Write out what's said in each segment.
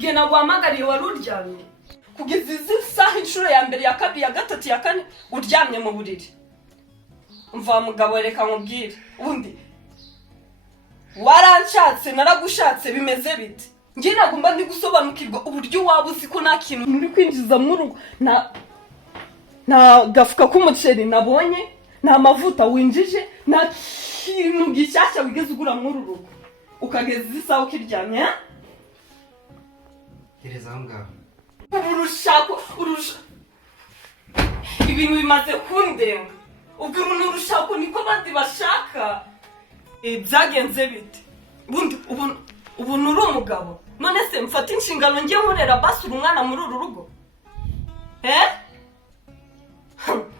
igihe naguhamagariye wari uryamye kugeza izi saha inshuro ya mbere ya kabiri ya gatatu ya kane uryamye mu buriri. Umva mugabo reka nkubwire ubundi waranshatse naragushatse bimeze bite? Ngiye nagomba ndi gusobanukirwa uburyo waba uzi ko nta kintu muri kwinjiza mu rugo na gafuka k'umuceri nabonye nta mavuta winjije nta kintu gishyashya wigeze ugura muri uru rugo ukageza isaha ukiryamye. Gereza aho ngaho urusha ibintu bimaze kundenga. Ubwo urushako niko abandi bashaka. Byagenze bite? Ubu nuri umugabo none se mfata inshingano ngiye nkorera basura umwana muri uru rugo?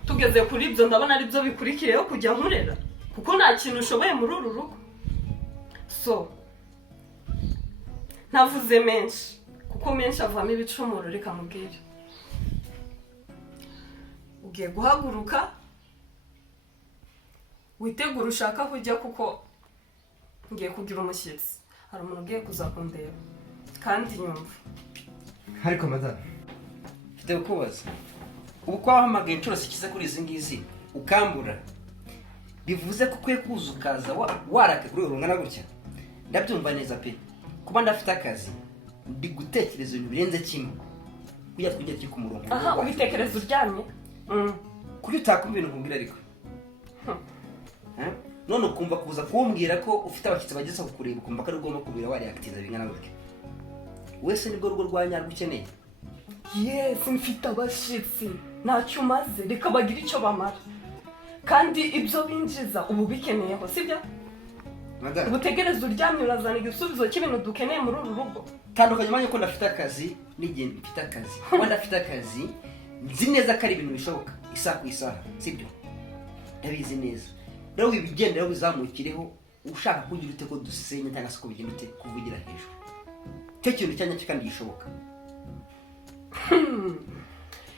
Tugeze kuri ibyo ndabona ari byo bikurikiyeho kujya nkorera kuko nta kintu ushoboye muri uru rugo. So navuze menshi kuko menshi avamo ibicumuro. Reka mubwire ugiye guhaguruka witegura ushaka kujya kuko ngiye kugira umushyitsi. Hari umuntu ugiye kuza kundeba kandi nyumva. Ariko madame mfite kubaza ubu ko wahamagaye inshuro zikize kuri izi ngizi ukambura bivuze ko ukwiye kuza ukaza warake kuri urungana gutya? Ndabyumva neza pe kuba ndafite akazi ndi gutekereza ibintu birenze kimwe kujya kiri ku murongo. Aha ubitekereza uryamye kuri utakumva ibintu nkubwira ariko none ukumva kuza kumbwira ko ufite abakitsi bageze kukureba ukumva ko ari ugomba kubira wareactiza bingana gutya. Wese nibwo rugo rwa nyarwo ukeneye? Yes, mfite abashitsi ntacyo umaze reka bagira icyo bamara kandi ibyo binjiza ubu bikeneyeho sibyo? Ubutegereza uryamye urazana igisubizo cy'ibintu dukeneye muri uru rugo. Tandukanye manye ko ndafite akazi n'igihe mfite akazi. Kuba ndafite akazi nzi neza ko ari ibintu bishoboka isaha ku isaha sibyo? Ndabizi neza. Rero wibigendera bizamukireho ushaka kugira ute ko dusenye cyangwa se ko bigenda ute kuvugira hejuru. Cyo kintu cyanya kandi gishoboka.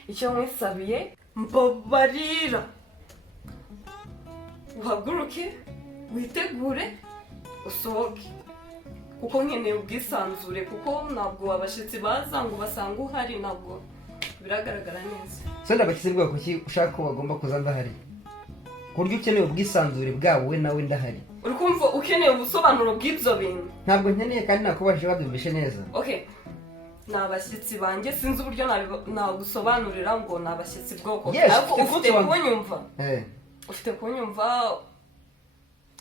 Icyo mwisabiye mbabarira uhaguruke witegure usohoke kuko nkeneye ubwisanzure kuko ntabwo abashitsi baza ngo basanga uhari ntabwo biragaragara neza. So ndabashyize bwako ki ushaka ko bagomba kuza ndahari kuryo ukeneye ubwisanzure bwawe we nawe ndahari. Uri kumva ukeneye ubusobanuro bw'ibyo bintu? Ntabwo nkeneye kandi nakubashije babyumvishe neza. Okay, nabashyitsi banjye sinzi uburyo nagusobanurira ngo nabashyitsi bwoko ariko ufite kunyumva. Ufite kunyumva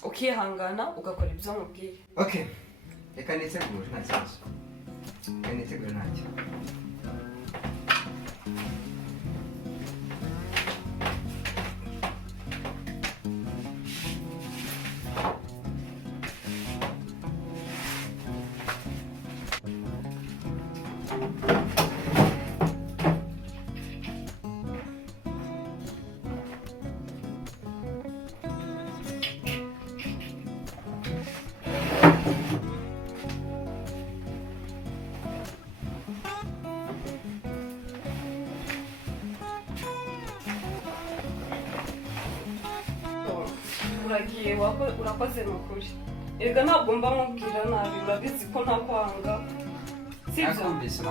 ukihangana ugakora ibyo nkubwiye. Okay, reka nitegure nta kibazo. Reka nitegure ntacyo. Uragiye urakoze n'ukuri. Erega ntabwo mba mubwira nabi urabizi ko ntakwanga sibyo? Nakumvise.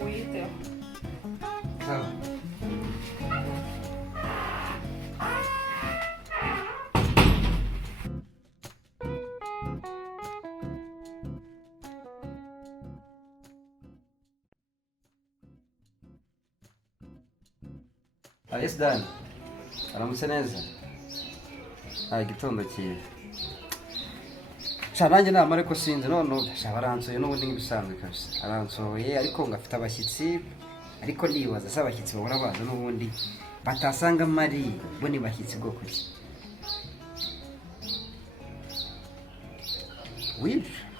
Wiyiteho. Sawa. Yes Dan. Aramutse neza. Gitondo cyiza. Nanjye nama ariko sinzi none shabaransoye n'ubundi nk'ibisanzwe kabisa. Aransoye ariko ngafite abashyitsi ariko nibaza se abashyitsi bahora baza n'ubundi batasanga mari bo ni bashyitsi bwoko ki?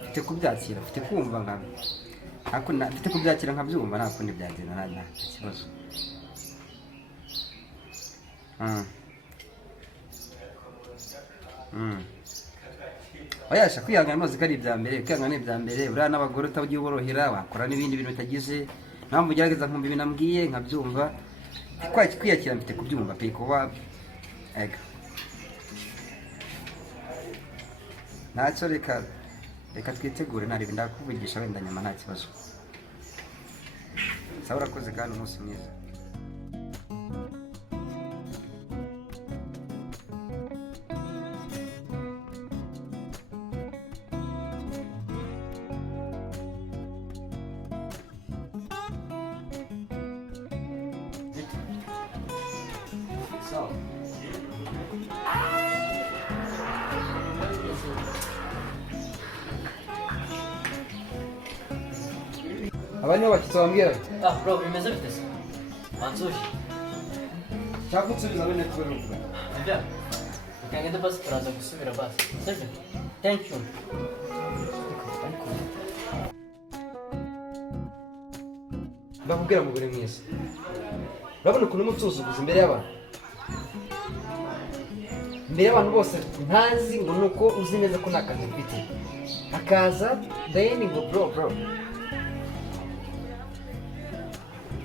Mfite kubyakira, mfite kumva nka ariko mfite kubyakira nkabyumva nta kundi byagenda nta kibazo. Oyasha kwihangana amazi kari ibya mbere, kwihangana ibya mbere, buriya n'abagore utagiye uborohera wakora n'ibindi bintu bitagize, naho mugerageza nkumva ibintu ambwiye nkabyumva, kwiyakira mfite kubyumva pe kuba ega ntacyo reka reka twitegure narebe ndakuvugisha wenda nyuma nta kibazo. Sawa urakoze kandi umunsi mwiza. Abanye bakitwa bambwira. Bro, bimeze bite se? Wanzuye. Cyakutsubiza bene kuruka. Nibya. Ukagenda basi turaza gusubira basi. Sivyo? Thank you. Bakubwira mugore mwiza. Urabona ukuntu umutuzuguza imbere y'abantu. Imbere y'abantu bose ntazi ngo nuko uzi neza ko nakazi mfite. Akaza then ngo bro.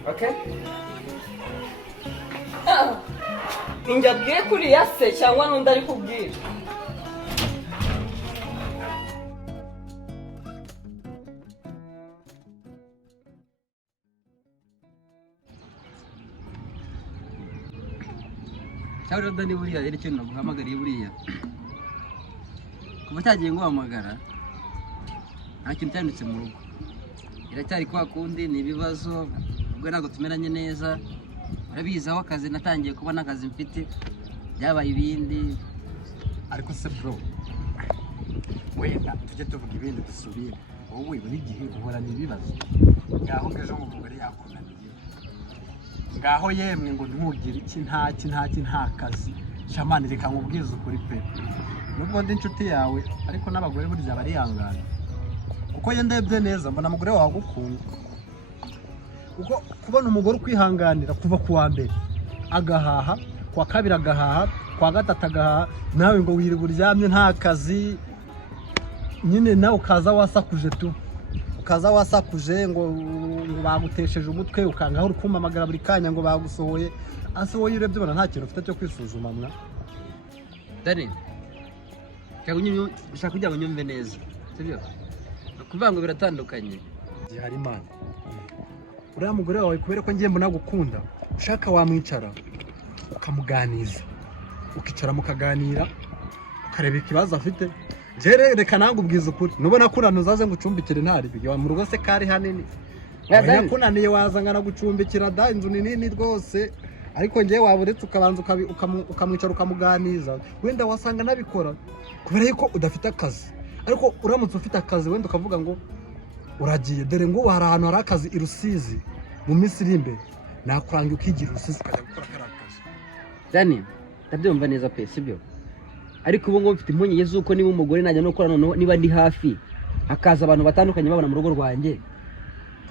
Okay? Ninjabwiye kuriya se cyangwa n'undi ari kubwira. Cyangwa Dani buriya rero icyo naguhamagariye buriya. Kuva cyagiye nguhamagara nta kintu cyanditse mu rugo. Iracyari kwa kundi ni ibibazo ubwo ntabwo tumeranye neza. Urabizi aho akazi natangiye kubona akazi mfite byabaye ibindi. Ariko se bro, wenda tujye tuvuga ibindi dusubire. Wowe buri gihe uhorana ibibazo. Ngaho ngejo umugore yakunaniye. Ngaho yemwe ngo ntugire iki nta kazi. Shamani reka nkubwize ukuri pe. Nubwo ndi inshuti yawe ariko n'abagore burya barihangana. Uko yendebye neza mbona umugore wawe agukunda. Uko kubona umugore ukwihanganira kuva kuwa mbere agahaha, kwa kabiri agahaha, kwa gatatu agahaha, nawe ngo wiri buryamye nta kazi. Nyine nawe ukaza wasakuje tu. Ukaza wasakuje ngo bagutesheje umutwe ukangaho uri kumamagara buri kanya ngo bagusohoye. Ase wowe urebye ubona nta kintu ufite cyo kwisuzuma mwa. Dani, ushaka kugira ngo nyumve neza. Sibyo? Kuvuga ngo biratandukanye. Gihari Imana. Uriya mugore wawe kubera ko ngiye mbona gukunda, ushaka wamwicara ukamuganiza. Ukicara mukaganira, ukareba ikibazo afite. Reka nange ubwiza ukuri. Nubona kunaniye uzaze ngo ucumbikire ntari bigiye mu rugo se kari hanini. Kunaniye wazangana gucumbikira da inzu nini rwose. Ariko ngiye waburetse ukabanza ukamwicara ukamuganiza. Wenda wasanga nabikora kubera yuko udafite akazi. Ariko uramutse ufite akazi wenda ukavuga ngo uragiye dore ngo hari ahantu hari akazi i Rusizi mu minsi iri imbere nakuranga ukigira Rusizi ukajya gukora akazi. Dani, ndabyumva neza pe sibyo? Ariko ubu ngo mfite impungenge z'uko niba umugore najya no gukora noneho niba ndi hafi hakaza abantu batandukanye babona mu rugo rwanjye.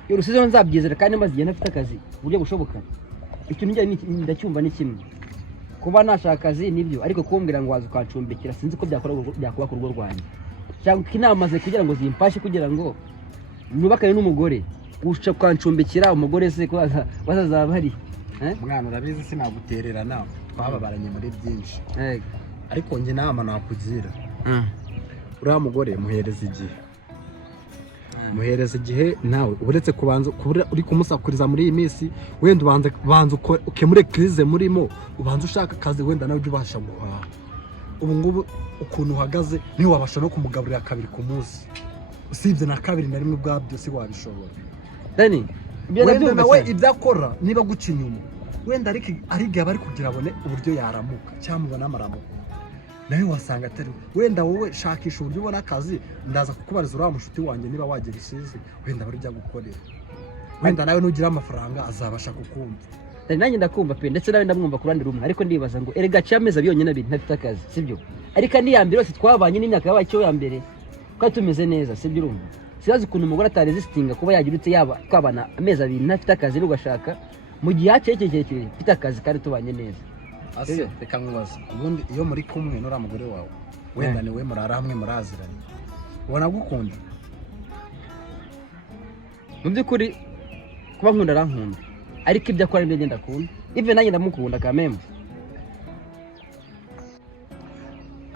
Iyo Rusizi ho nzabyizera kandi maze igihe ntafite akazi uburyo bushoboka. Ikintu njye ndacyumva ni kimwe. Kuba nashaka akazi nibyo ariko kumbwira ngo waza ukancumbikira sinzi ko byakuba ku rugo rwanjye. Cyangwa inamaze kugira ngo zimpashe kugira ngo nubakane n'umugore guca kwancumbikira umugore se ko bazazaba hari. Mwana urabizi sinagutererana twababaranye muri byinshi. Ariko nge nama nakugira. Uriya mugore muhereza igihe. Muhereza igihe nawe uretse kubanza uri kumusakuriza muri iyi minsi wenda ubanza ukemure crise murimo ubanza ushaka akazi wenda nawe ujye ubasha guhaha. Ubu ngubu ukuntu uhagaze ni wabasha no kumugaburira kabiri ku munsi. Usibye na kabiri na rimwe bwabyo si wabishobora. Dani, wenda nawe ibyakora niba guca inyuma wenda arigihe bari kugira abone uburyo yaramuka cyangwa ubona amaramuko nawe wasanga atari wenda wowe shakisha uburyo ubona akazi ndaza kukubariza uriya mushuti wanjye niba wagira Rusizi wenda bari gukorera wenda nawe nugira amafaranga azabasha kukumva. Dani nanjye ndakumva pe ndetse nawe ndamwumva ku rundi rumwe ariko ndibaza ngo erega cyameza byonyine abiri ntafite akazi sibyo? Ariko andi ya mbere yose twabanye n'imyaka yabaye cyo ya mbere twari tumeze neza sibyo urumva? Sibazi ukuntu umugore ataresistinga kuba yagirutse yaba twabana amezi abiri ntafite akazi n'ugashaka mu gihe hakekekeke mfite akazi kandi tubanye neza. Ase reka nkubaza ubundi iyo muri kumwe n'ura mugore wawe wenda niwe murara hamwe muraziranye ubona gukunda? Mu by'ukuri kuba nkunda arankunda ariko ibyo akora nibyo ngenda akunda ive nanjye ndamukunda kameme.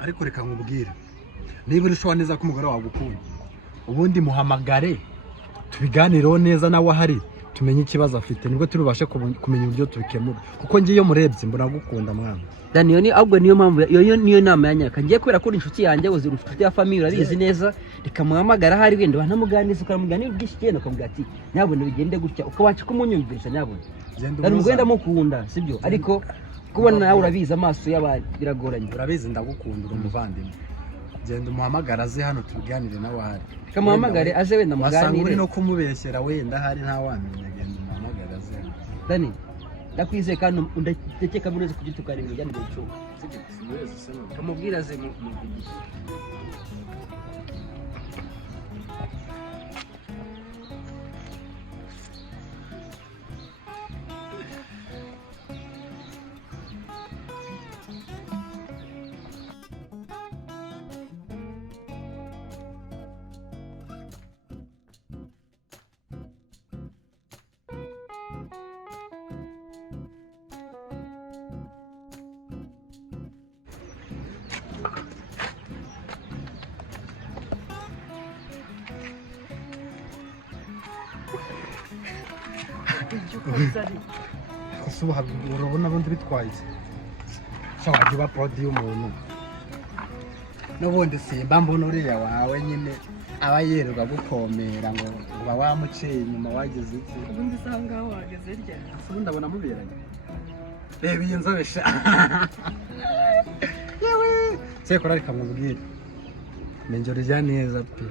Ariko reka nkubwire niba urishwa neza ko umugore wawe gukunda ubundi muhamagare tubiganireho neza nawe ahari tumenye ikibazo afite nibwo turubashe kumenya uburyo tubikemura kuko ngiye iyo murebye mbona gukunda mwana Daniel ni ahubwo niyo mpamvu niyo nama yanyaka ngiye kubera ko inshuti yanjye uzi inshuti ya family urabizi neza rikamuhamagara hari wenda banamuganiza ukamuganira byishikene ukamubwira ati nyabone bigende gutya uko wacu kumunyumvisha nyabone Dani mugenda mukunda sibyo ariko kubona nawe urabizi amaso y'abandi biragoranye urabizi ndagukunda umuvandimwe genda umuhamagara aze hano tubiganire nawe ahari kamuhamagare aze wenda muganire wasanga no kumubeshyera wenda hari nta wamenya genda umuhamagara aze Dani ndakwizeye kandi ndatekeka muri kugitukana ibintu byane byo sibyo simweze sema kamubwira ze mu kusuba urabona bundi bitwaye shawaje ba prodi y'umuntu n'ubundi simba mbona uriya wawe nyine aba yerwa gukomera ngo uba wamuciye inyuma wageze iki ubundi sanga wageze rya ubundi ndabona muberanye reba iyi nzobesha yewe sekora reka mubwire menjoro rya neza pe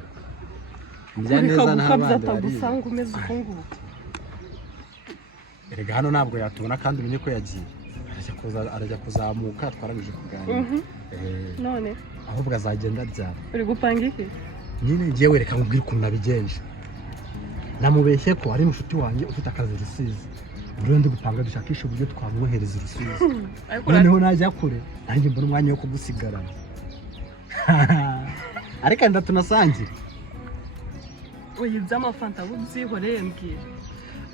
rya neza n'abandi atagusanga umeze uko nguko erega hano ntabwo yatubona kandi umenye ko yagiye arajya kuzamuka twarangije kuganira none ahubwo azagenda abyara uri gupanga iki nyine ngiye wereka mubwire ukuntu nabigenje namubeshye ko ari inshuti wanjye ufite akazi Rusizi buriya ndi gupanga dushakisha uburyo twamwohereza Rusizi noneho najya kure nanjye mbona umwanya wo kugusigarana ariko ndatunasangira oyi by'amafanta bubyihoreye mbwira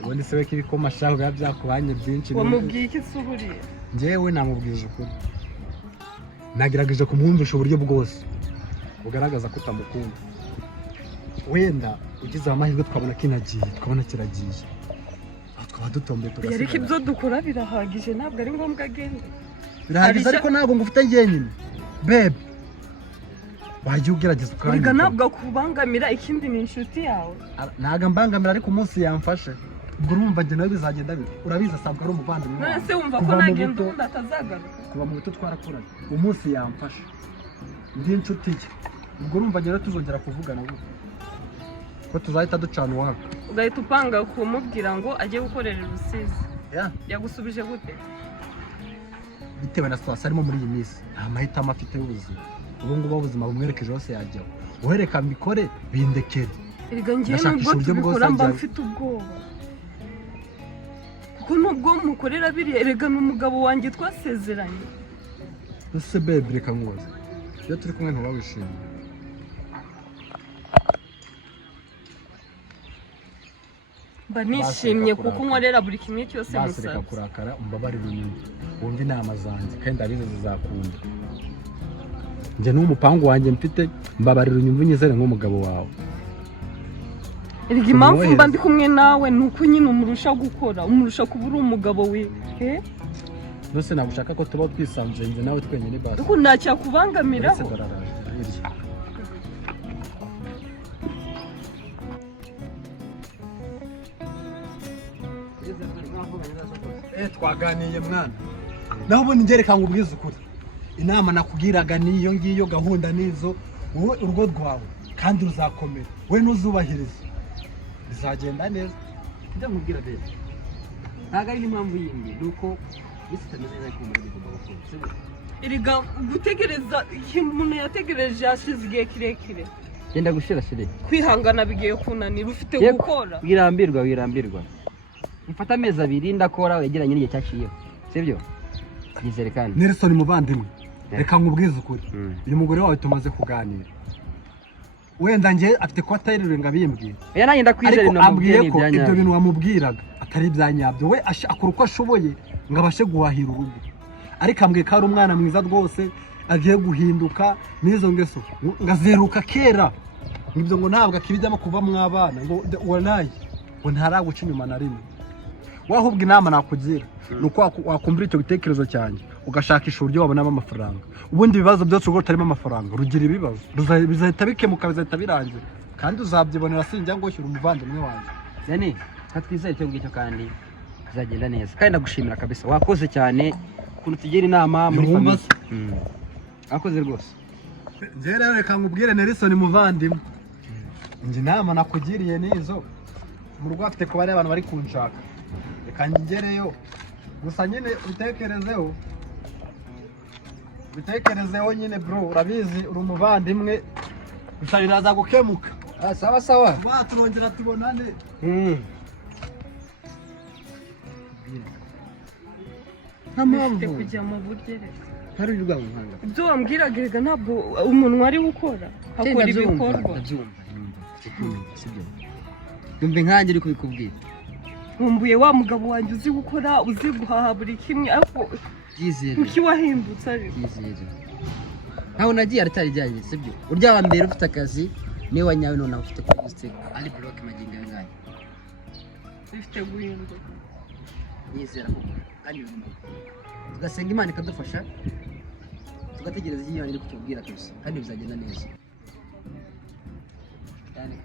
ubundi se we kiri ko mashaho biba byakubanye byinshi wamubwiye iki se uburiye njyewe namubwije ukuri nagerageje kumwumvisha uburyo bwose bugaragaza ko utamukunda wenda ugize amahirwe twabona kinagiye twabona kiragiye twaba dutombeye tugasigara ariko ibyo dukora birahagije ntabwo ari ngombwa agende birahagije ariko ntabwo ngufite njyenyine bebe wajya ugerageza ukanya uriga ntabwo akubangamira ikindi ni inshuti yawe ntabwo mbangamira ariko umunsi yamfashe ubwo urumva njye nawe bizagenda bite urabizi asabwa ari umuvandimwe none se wumva ko nagenda ubundi atazagaruka kuva mu buto twarakuranye umunsi yamfashe ndi inshuti ye ubwo urumva njye rero tuzongera kuvugana gute ko tuzahita ducana uwaka ugahita upanga kumubwira ngo ajye gukorera Rusizi ya yagusubije gute bitewe na situasiyo arimo muri iyi minsi nta mahitamo afite y'ubuzima ubu ngubu ubuzima bumwerekeje hose yajyaho uhereka mbikore bindekere erega ngiye nubwo tubikora mba mfite ubwoba kuko nubwo mukorera biriya erega n'umugabo wanjye twasezeranye ese bebe reka nkubaze iyo turi kumwe ntuba wishimye mba nishimye kuko nkorera buri kimwe cyose musabye reka kurakara umbabarire inyuma wumve inama zanjye kandi ndabizi zizakunda njye n'umupangu wanjye mfite mbabarira unyumve unyizere nk'umugabo wawe erega impamvu mba ndi kumwe nawe ni uko nyine umurusha gukora umurusha kuba uri umugabo we mbese ntabwo ushaka ko tuba twisanzuye njye nawe twenyine basi ariko ntacyakubangamiraho twaganiye mwana naho ubundi ngereka ngo ubwize ukuri inama nakubwiraga niyo ngiyo gahunda nizo wowe urugo rwawe kandi ruzakomera we ntuzubahirize bizagenda neza njya nkubwira rero ntabwo ari impamvu yindi ni uko bisi itameze neza ko umuntu agomba gukora erega gutegereza igihe umuntu yategereje hashize igihe kirekire genda gushira shire kwihangana bigiye kunanira ufite gukora wirambirwa mfata amezi 2 ndakora wegeranye n'igihe cyaciyeho sibyo yizere kandi Nelson muvandimwe reka nkubwize ukuri uyu mugore wawe tumaze kuganira wenda nge afite ko atayirire ngo abimbwire oya nanjye ndakwizere no mubwiye ko ibyo bintu wamubwiraga atari ibyanyabyo we akora uko ashoboye ngo abashe guhahira urugo ariko ambwiye ko ari umwana mwiza rwose agiye guhinduka n'izo ngeso ngazeruka kera ngibyo ngo ntabwo akibijyamo kuva mu abana ngo wallahi ngo ntaraguca inyuma na rimwe. Wahubwa inama nakugira nuko wakumvira icyo gitekerezo cyanjye ugashakisha uburyo wabonamo amafaranga. Ubundi ibibazo byose ubwo utarimo amafaranga rugira ibibazo bizahita bikemuka bizahita birangira kandi uzabyibonera sinjya ngo ushyira umuvandimwe wanjye. Yani twizeye icyo ngicyo kandi bizagenda neza kandi ndagushimira kabisa wakoze cyane ukuntu tugira inama muri famille. Wakoze rwose. Njye rero reka nkubwire Nelson muvandimwe, njye inama nakugiriye nizo mu rugo afite kuba ari abantu bari kunshaka, reka ngereyo gusa nyine bitekerezeho nyine bro, urabizi uri umuvandimwe gusa biraza gukemuka. Sawa sawa turongera tubonane. nta mpamvu kujya mu buryo hari urwa muhanga ibyo wambwiraga ntabwo umuntu wari gukora akora ibikorwa. Sibyo yumve nkanjye uri kubikubwira. Nkumbuye wa mugabo wanjye uzi gukora uzi guhaha buri kimwe ariko yizere kuki wahindutse ariko yizere ntaho nagiye aratarijyanye. Sibyo urya wa mbere ufite akazi niwe wanyawe none ufite kuri mistake ari block magingo yangaye bifite guhinduka. Yizera kandi tugasenga Imana ikadufasha tugategereza igihe iri kutubwira twese kandi bizagenda neza. Yani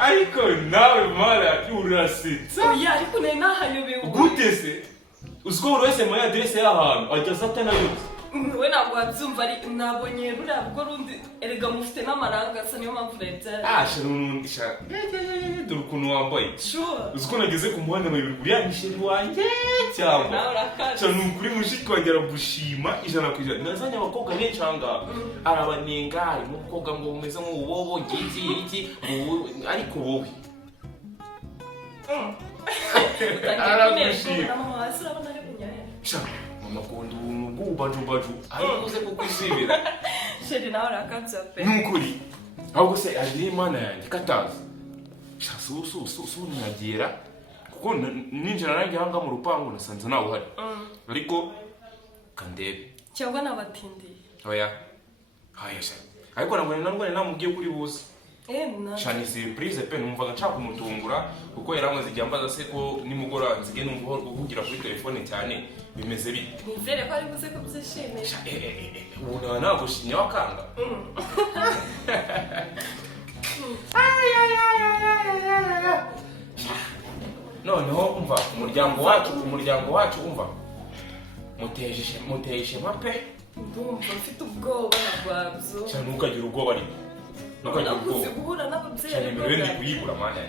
ariko nawe mara urasitse. Oya ariko nari nahayobewe. Gute se? Uziko buri wese muri adresse y'ahantu ajya satana yose. We ntabwo wabyumva ari nabonye ruriya bwo rundi erega mufite n'amaranga asa niyo mpamvu leta. Shara unundi shara. Dore ukuntu wambaye. Sure. Uziko nageze ku muhanda mu bibiri uriya misheri wanjye cyangwa. Nawe urakaje. Shara nukuri mushiki wongera gushima 100%. Nazanye abakobwa benshi hanga. Arabanenga ari mu bukobwa ngo umeze nk'ububobo iki ariko wowe. Aragushima. Mama wasi urabona ari kunyaya. Shara mama kondo baju ariko uze kukwishimira. Sheri nawe urakaze pe. Nukuri. Ahubwo se ari Imana yanjye katazi. Shasu nyagira kuko ninjira nanjye hanga mu rupangu nasanze nawe uhari. Ariko kandebe. Cyangwa nabatindi. Oya. Haya se. Ariko nangwa namubwiye kuri buze. Na. Shani surprise pe numvaga nshaka kumutungura kuko yaramaze igiambaza se ko nimugora nzige numva kuvugira kuri telefone cyane bimeze bite. Nizere ko ari buze ko byishimira. Ubona nagushinya wakanga. Noneho umva umuryango wacu umva muteje mape. Ndumva mfite ubwoba nababyo. Cyane ukagira ubwoba ari. Nakuze guhura n'ababyeyi. Cyane nimero ndi kuyibura manya.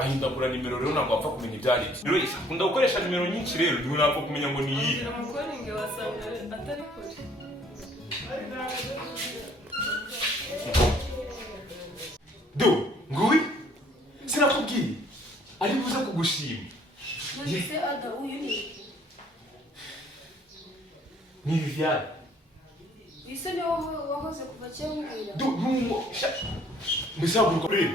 Ahindagura nimero rero ntabwo wapfa kumenya ibyari. Rero akunda gukoresha nimero nyinshi rero ntabwo kumenya ngo ni iyi. Umukoringe wasanga atari kure. Do, nguwi? Sinakubwiye. Ari buze kugushima. Nise ada uyu ni. Ni Viviane. Ise ni wahoze kuva cyangwa. Do, numo. Musaguruka rero.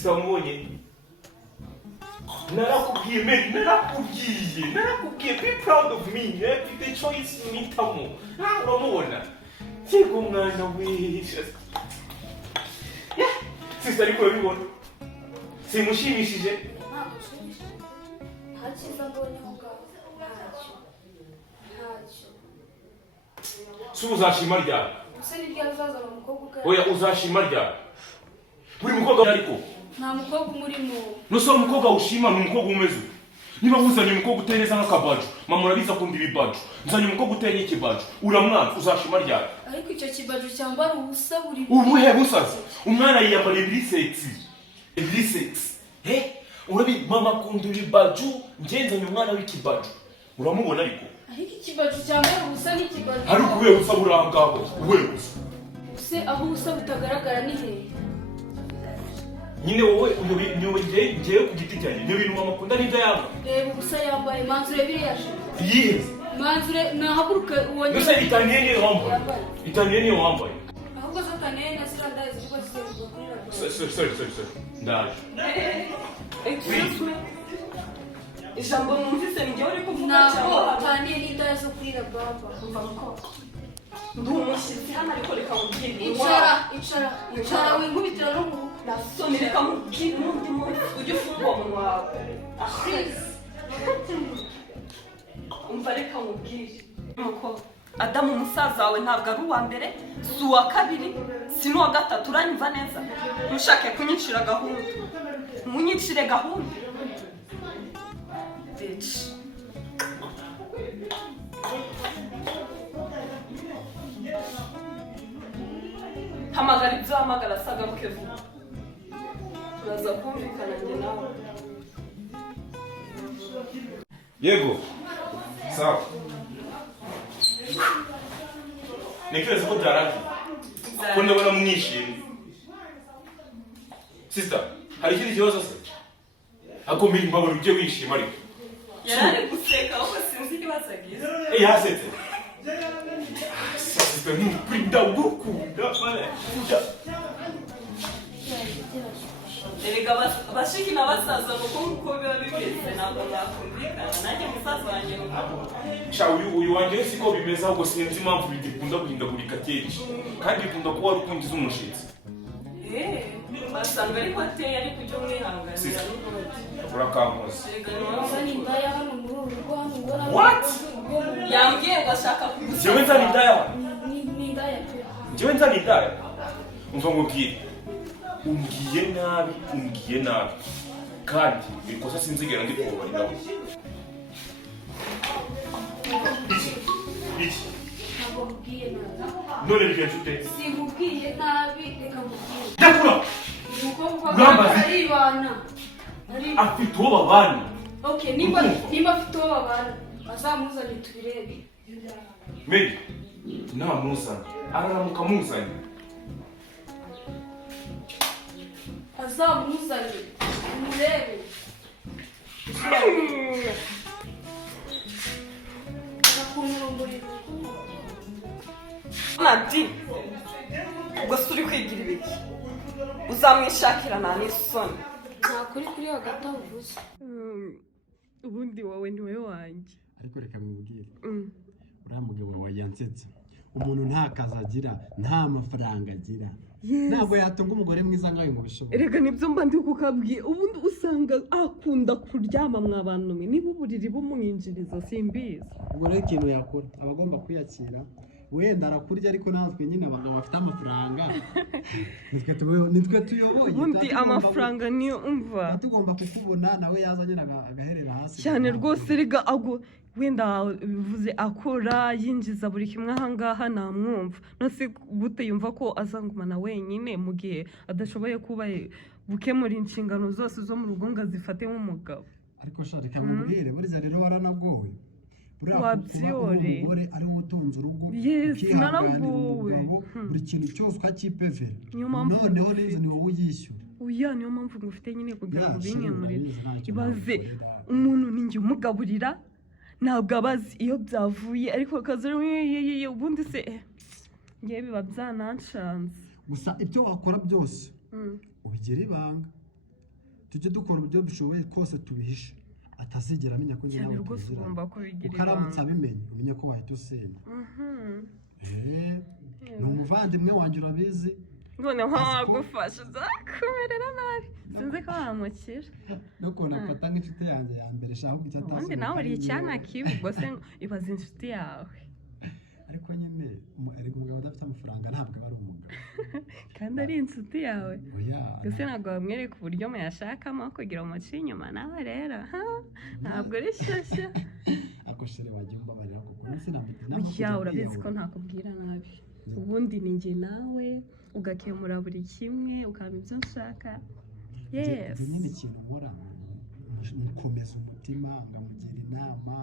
sisa mubonye narakubwiye Mary narakubwiye be proud of me the choice nitamo uramubona yego mwana we sisa ariko urabibona simushimishije ntabwo ushimishije nta cyiza mbonye aho ngaho ntacyo si uzashima ryari ese ni ryari uzazana umukobwa ukara oya uzashima ryari buri mukobwa ariko nta mukobwa umurimo nusoro umukobwa ushima ni umukobwa umeze niba nkuzanye umukobwa uteye neza nk'akabaju mama urabizi akunda ibibaju nzanye umukobwa uteye nk'ikibaju uramwanza uzashima ryari ariko icyo kibaju cyambara ubusa buri ubuhe busazi umwana yiyambara ibiri sexy urabizi mama akunda ibibaju ngenzanye umwana w'ikibaju uramubona ariko ikibaju cyambara ubusa n'ikibaju ariko ubuhe busa burangaho ubuhe busa use aho ubusa butagaragara ni hehe nyine wowe ngewe ku giti cyanjye niyo bintu mama akunda n'ibyo yamba reba ubusa yambaye manzure biriya joro yiheze manzure nahaguruke uwongere mbese itaniye niyo wambaye ahubwo zataniye na ziriya ndaye ziriko zizerwa kuri radiyo sorry ndaje Excuse me. Ijambo numvise ni uri kuvuga ntabwo cyangwa utaniye n'indaya zo kuri rababa umva ko ndi umushyitsi hano ariko reka mubwire icara winkubitira no mu rugo nasoni reka mubwire n'undi munsi ujye ufunga umunwa wawe please umva reka mubwire nuko Adamu umusaza wawe ntabwo ari uwa mbere si uwa kabiri si n'uwa gatatu uranyumva neza ntushake kunyicira gahunda munyicire gahunda bitch hamagara ibyo hamagara asagaruke vuba turaza kumvikana njye nawe yego sawa ntekereza ko byarangiye ko ndabona mwishimye sister hari ikindi kibazo se akomeye impabara ujye wishima ariko yarari guseka ahubwo sinzi ikibazo agize yasetse sister nukuri ndagukunda erega abashiki n'abasaza kuko biba bimeze ntabwo mwakumvikana nanjye musaza wanjye sha uyu wanjye siko bimeze ahubwo sinzi impamvu bigikunda guhindagurika kenshi kandi bikunda kuba ari ukungiza umushitsi basanga ariko ateye ariko ujye umwihanganira urakankoze uzana indaya hano muri uru rugo hano ngora What? yambwiye ngo ashaka njyewe nzana indaya ni indaya pe njyewe nzana indaya umva nkubwire umbwiye nabi kandi ikosa sinzigera ndikubabariraho iki ntabwo mubwiye nabi none bigenze ute sinkubwiye nabi reka mubwiye ndakura umukobwa Urambaza? aribana afite uwo babana okay nimba afite uwo babana azamuzane tubirebe Mary namuzana araramuka muzanye azamuzane umurebe agakunurumburira nadi ubwo se uri kwigira ibiki uzamwishakira nta n'isoni nta kuri hagati aho uvuze ubundi wowe ni wowe wanjye ariko reka mwibwire uriya mugabo wayansetse umuntu nta kazi agira nta mafaranga agira ntabwo yatunga umugore mwiza nkawe ngo bishobore erega nibyo mba ndi kukabwiye ubundi usanga akunda kuryama mwa bantu mwe niba uburiri bumwinjiriza simbizi ubwo rero ikintu yakora aba agomba kwiyakira wenda arakurya ariko natwe nyine abagabo bafite amafaranga nitwe tuyoboye ubundi amafaranga niyo umva tugomba kukubona nawe yazanye agaherera hasi cyane rwose rega wenda bivuze akora yinjiza buri kimwe ahangaha namwumva nose gute yumva ko azangumana wenyine mu gihe adashoboye kuba gukemura inshingano zose zo mu rugo ngo azifate nk'umugabo ariko sha reka mubwire buriya rero waranagowe wabyore umugore ari we utunze urugo naragowe buri kintu cyose ukakipevera mpamvu noneho neza ni wowe uyishyura uya niyo mpamvu ngufite nyine kugira ngo binkemurire ibaze umuntu ni njye umugaburira ntabwo abazi iyo byavuye ariko akazi ubundi se ngewe biba byananshanze gusa ibyo wakora byose ubigira ibanga tujye dukora uburyo bishoboye kose tubihishe atazigera amenya ko cyane rwose ugomba kubigira ukaramutse abimenye umenye ko wahita usenya ni umuvandimwe wanjye urabizi none wagufasha uzakumerera nabi sinzi ko wamukira no kubona afata nk'inshuti yanjye ya mbere shaka ko icyo atazi ubundi nawe uri icyana kibi ubwo se ibaze inshuti yawe ariko nyine ariko umugabo adafite amafaranga ntabwo aba ari umugabo kandi ari inshuti yawe oya gusa ntabwo bamwereka uburyo muyashakamo kugira umuci inyuma nawe rero ntabwo ari shyashya ako shere wagiye umbabarira kuko burya urabizi ko ntakubwira nabi ubundi ni njye nawe ugakemura buri kimwe ukaba ibyo nshaka yes nyine ikintu nkora mukomeza umutima ngamugira inama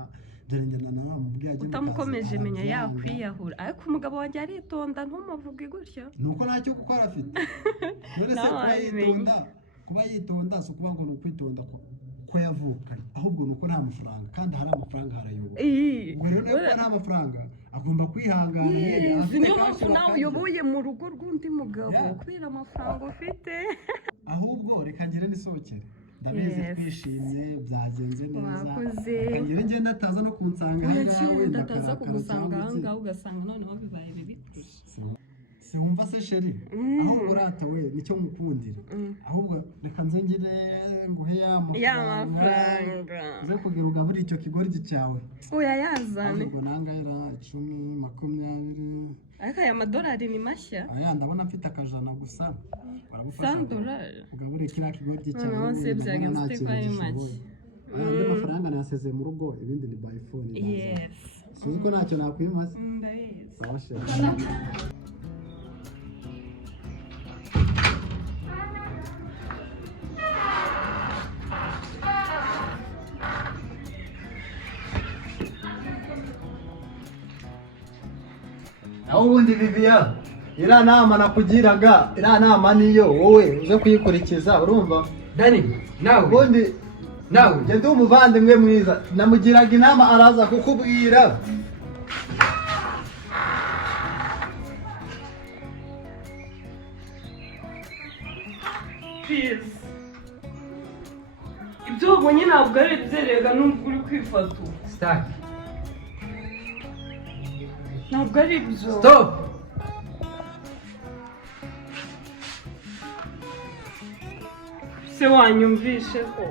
dore njye namubwiye agenda utamukomeje menya yakwiyahura ariko umugabo wanjye aritonda ntumuvuge gutyo nuko ntacyo gukora afite none se kuba yitonda si ukuvuga ngo ni ukwitonda ko yavukanye ahubwo ni uko nta mafaranga kandi hari amafaranga harayoboka ubwo rero niba nta mafaranga agomba kwihangana niyo mpamvu nawe uyoboye mu rugo rw'undi mugabo kubera amafaranga ufite ahubwo reka ngire n'isohokere ndabizi twishimye byagenze neza reka ngire ngende ataza no kunsanga ahangaha wenda ataza kugusanga ahangaha ugasanga noneho bibaye bibi siwumva se sheri ahubwo urata we nicyo mukundira ahubwo reka nze ngire nguhe ya mafaranga uze kugira ugaburire icyo kigoryi cyawe oya yazane ahubwo nangahera 10 20 ariko aya madolari ni mashya aya ndabona mfite akajana gusa baragufasha $100 ugaburire kiriya kigoryi cyawe none byagenze uteko ari make andi mafaranga nayasezeye mu rugo ibindi ni by phone suzi ko ntacyo nakwimasa sawa sheri aho ubundi Vivian iriya nama nakugiraga iriya nama niyo wowe uze kuyikurikiza urumva Dani nawe ubundi nawe ngende umuvandimwe mwiza namugiraga inama araza kukubwira please ibyo wabonye ntabwo ari ibyerega n'ubwo uri kwifata Stack ntabwo ari ibyo stop se wanyumvishe ko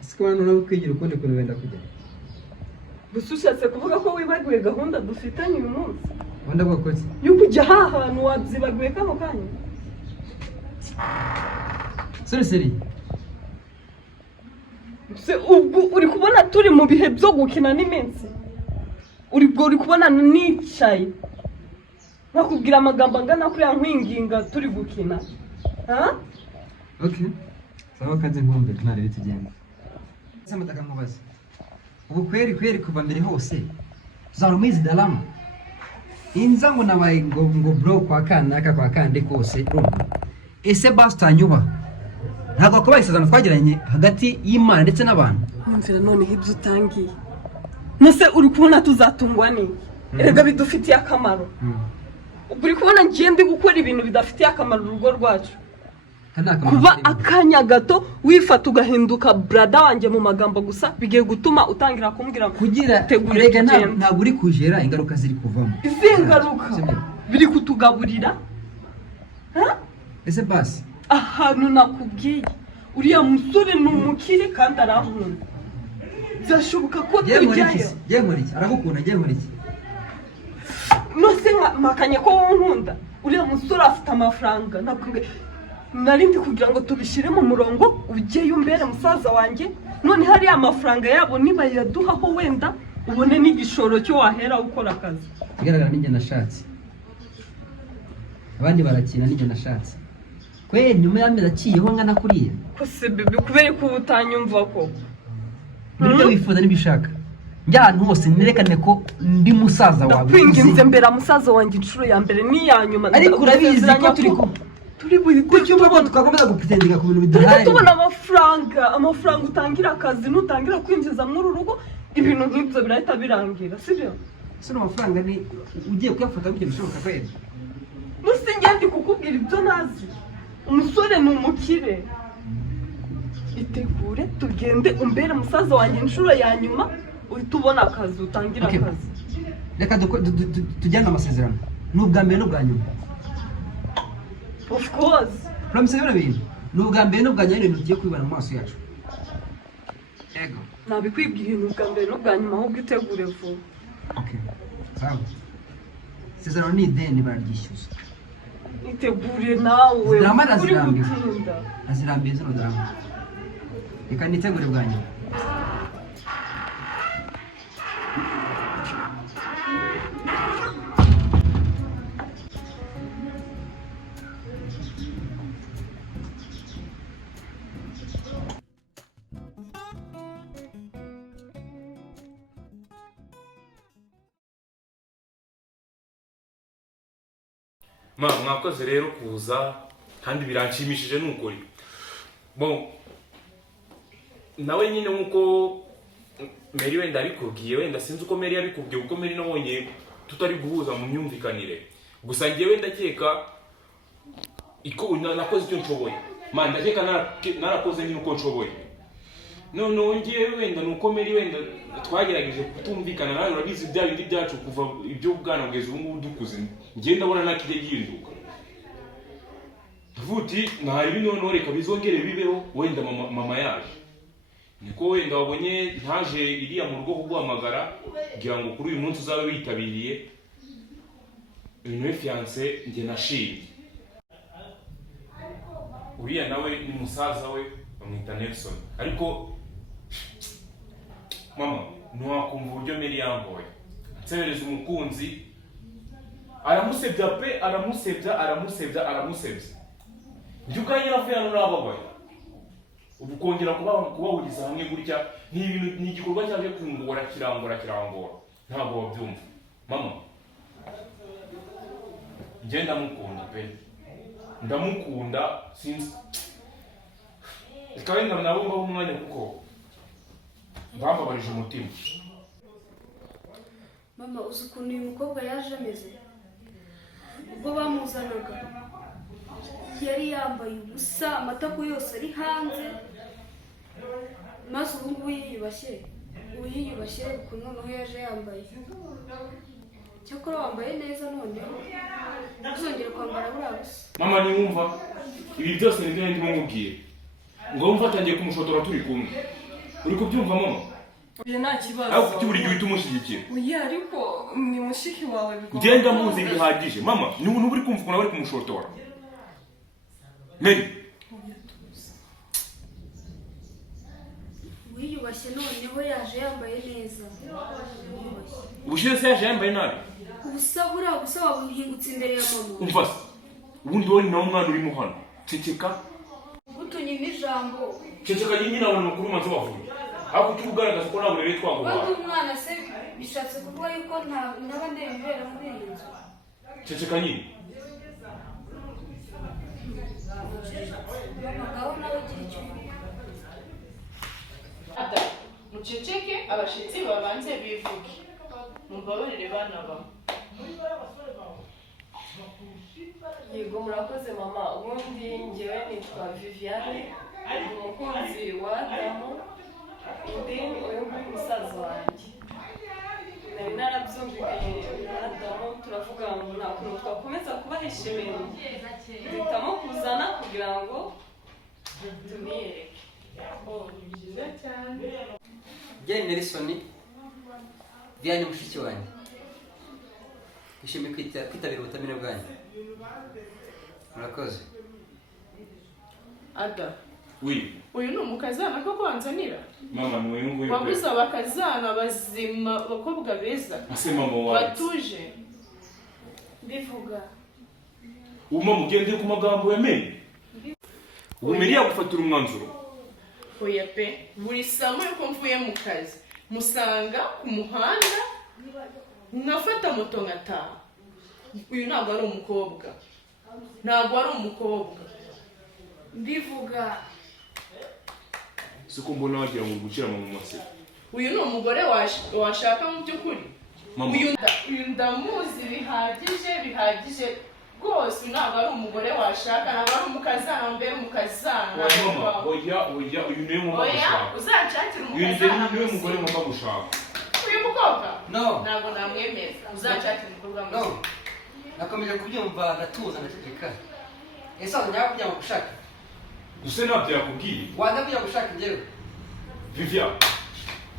siko hano no kwigira ukundi kuntu wenda kujya gusa ushatse kuvuga ko wibagiwe gahunda dufitanye uyu munsi wanda bwoko ki yo kujya ahantu wabyibagiwe kano kanya seri se ubwo uri kubona turi mu bihe byo gukina n'iminsi uri kubona nicaye nakubwira amagambo angana kuri ya nkwinginga turi gukina okay sawa kaze nkombe tunarebe tugenda samataga mubaza ubu kweri kuva mbere hose zarumizi dalama inza ngo nabaye ngo bro kwa kanaka kwa kande kose ese bastanyuba ntabwo kuba isezerano twagiranye hagati y'Imana ndetse n'abantu mwumvira none ibyo utangiye nose uri kubona tuzatungwa ni erega bidufitiye akamaro uri kubona ngiye ndi gukora ibintu bidafitiye akamaro urugo rwacu kuba akanya gato wifata ugahinduka brada wanjye mu magambo gusa bigiye gutuma utangira kumbwira kugira tegurega ntabwo uri kujera ingaruka ziri kuvamo izi ngaruka biri kutugaburira ese basi ahantu nakubwiye uriya musore ni umukire kandi arankunda byashoboka ko tujyayo aragukunda nose makanye ko wonkunda uriya musore afite amafaranga narindi kugira ngo tubishire mu murongo ugiye umbere musaza wanjye none hari amafaranga yabo niba yaduhaho wenda ubone n'igishoro cyo wahera ukora akazi kigaragara n'injye nashatse abandi barakina n'injye nashatse kweli nyuma y'amezi aciyeho ngana kuriya kose bebe kubera ko utanyumva ko nibyo wifuza n'ibishaka njya ahantu hose nerekane ko ndi musaza wawe kwinginze mbere musaza wanjye inshuro ya mbere n'iyanyuma ariko urabizi ko turi buri cyumba ngo tukakomeza gupretendinga ku bintu bidahari tubona amafaranga utangira akazi nutangira kwinjiza muri urugo ibintu nk'ibyo birahita birangira sibyo sino amafaranga ni ugiye kuyafata bityo bishoboka kweli nusinge ndi kukubwira ibyo nazi umusore ni umukire itegure tugende umbere musaza wanjye inshuro ya nyuma uhita ubona akazi utangira akazi reka tujyane amasezerano n'ubwa mbere n'ubwa nyuma of course promise y'ibyo bintu n'ubwa mbere n'ubwa nyuma ibintu tugiye kubibona mu maso yacu yego nabikwibwira n'ubwa mbere n'ubwa nyuma ahubwo itegure vuba okay sawa isezerano ni ideni bararyishyuza itegure nawe drama azirambiye zino drama reka nitegure bwa nyuma mwakoze rero kuza kandi biranshimishije n'ukuri bon nawe nyine nkuko Mary wenda abikubwiye wenda sinzi uko Mary yabikubwiye kuko Mary nabonye tutari guhuza mu myumvikanire gusa ngiye wenda keka iko nakoze icyo nshoboye ndakeka narakoze nyine uko nshoboye none ngiye wenda nuko Mary wenda twagerageje kutumvikana nawe urabizi bya bindi byacu kuva ibyo bwana bweze ubu ngubu dukuze ngiye ndabona nakijye gihinduka vuti nahari bino reka bizongere bibeho wenda mama yaje niko wenda wabonye ntaje iriya mu rugo kuguhamagara kugira ngo kuri uyu munsi uzabe witabiriye une fiancé nge nashimye uriya nawe ni musaza we bamwita Nelson ariko mama ntiwakumva uburyo Mary yamboye nsebereza umukunzi aramusebya pe aramusebya ibyo ukanye navuye hano nababaye ubu kongera kubahuriza hamwe gutya ni igikorwa cyaje kungora kirangora ntabwo wabyumva mama njye ndamukunda pe ndamukunda sinzi ikawenda nabo mbaho umwanya kuko bambabarije umutima mama uzi ukuntu uyu mukobwa yaje ameze ubwo bamuzanaga yari yambaye ubusa amatako yose ari hanze maze ubu ngubu yiyubashye ukuntu noneho yaje yambaye cyakora wambaye neza noneho ntuzongere kwambara buriya busa mama niwumva ibi byose nibyo ndimo nkubwira ngo wumva atangiye kumushotora turi kumwe uri kubyumva mama oya nta kibazo ariko kuki buri gihe uhita umushyigikira oya ariko ni mushiki wawe genda muzi bihagije mama niba uri kumva ukuntu bari kumushotora Mary wiyubashye noneho yaje yambaye neza ubushize se yaje yambaye nabi buriya busa wabuhingutse imbere ya mama umva se ubundi wowe ni nawe umwana urimo hano ceceka gutunyima ijambo ceceka nyine abantu makuru maze bavuye ariko uko ugaragaza ko ntabwo rero twaguhaye wenda umwana se bishatse kuvuga yuko ntaba ndeba ibibera muri iyi nzu ceceka nyine ngaho nawe ugira icyo Ada, muceceke abashitsi babanze bivuge mumbabarire bana ba yego murakoze mama ubundi njyewe nitwa Viviane umukunzi wa Adamu undi uyu nguyu musaza wanjye nari narabyumvikanye na Adamu turavuga ngo nta kuntu twakomeza kubahisha ibintu duhitamo kuzana kugira ngo tumiyereke Jane Nelson Vianney mushiki wanjye ishimwe kwitabira ubutamire bwanyu. Murakoze. Ada. Oui. Uyu ni umukazana koko wanzanira? Mama ni wewe nguyu. Wabuze abakazana bazima bakobwa beza. Ase mama wawe. Batuje. Bivuga. Uma mugende ku magambo yamenye. Umiriya gufatira umwanzuro. Oya pe, buri samo yuko mvuye mu kazi. Musanga ku muhanda nkafata moto ngataha. Uyu ntabwo ari umukobwa. Ntabwo ari umukobwa. Bivuga. Siko mbona wagira ngo gukira mu mase. Uyu ni umugore washaka mu by'ukuri. Mama. Uyu ndamuzi bihagije rwose ntabwo ari umugore washaka ntabwo ari umukazana mbere umukazana. Mama, oya uyu niwe mama gushaka. Uzanshakira umukazana. Uyu niwe mugore mama gushaka. Uyu mukobwa? No. Ntabwo namwemeza. Uzanshakira umukobwa mwiza. No. Nakomeje kubyumva gatuza ndaceceka. Ese wanyaka kujya mu gushaka? Use nabyo yakubwiye. Wanda kujya gushaka njyewe.